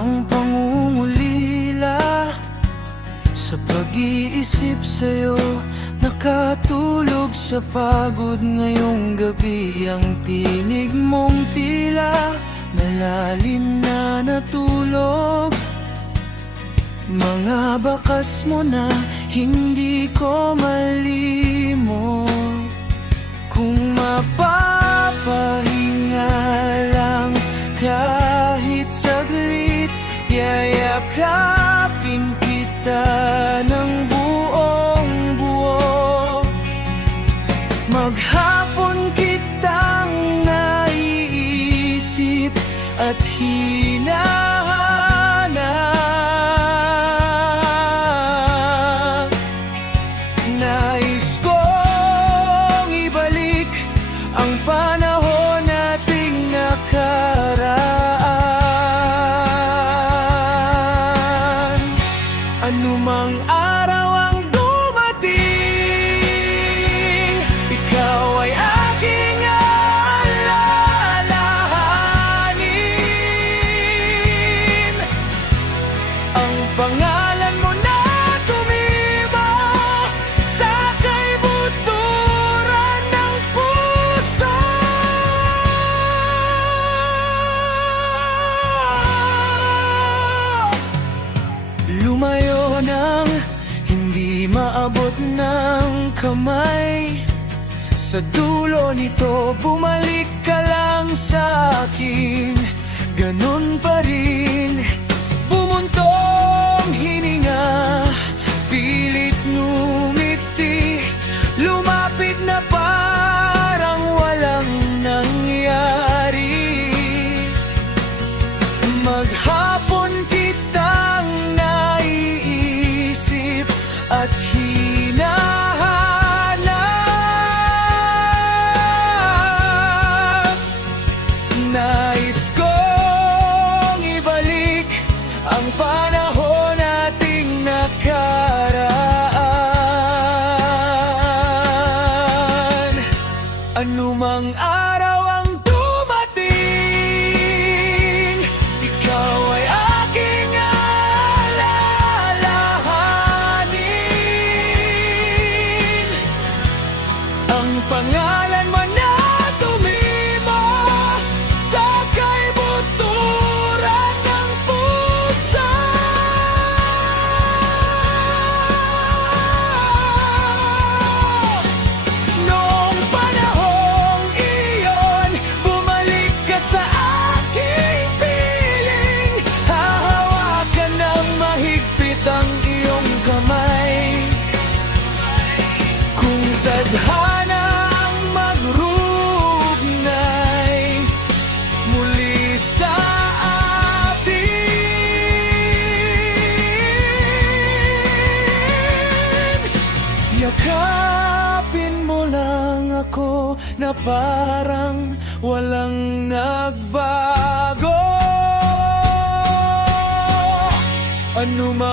ang pangungulila sa pag-iisip sa'yo. Nakatulog sa pagod ngayong gabi, ang tinig mong tila malalim na natulog. Mga bakas mo na hindi ko malimot. Kung mapapahinga lang kahit saglit, yayakapin kita ng buong buo. Maghapon kitang naiisip at hinahanap. Nais kong ibalik ang panahon nating nakaraan. Anumang araw ang dumating, ikaw ay aking alalahanin. Ang pangalan mo na tumima sa kaibuturan ng puso. Lumayo nang hindi maabot ng kamay, sa dulo nito bumalik ka lang sa akin. Ganun pa rin, bumuntong hininga, pilit ngumiti, lumapit na parang walang nangyari. Maghapon kitang naiisip at hinahanap. Nais kong ibalik ang panahon nating nakaraan. Anumang araw ang dumating, ikaw ay aking alalahanin. Ang pangalan mo na tumima sa kaibuturan ng puso. Noong panahong iyon, bumalik ka sa aking piling. Hahawakan ng mahigpit ang iyong kamay. Kung tadhana ang magrugnay muli sa atin, yakapin mo lang ako na parang walang nagbago. Anumang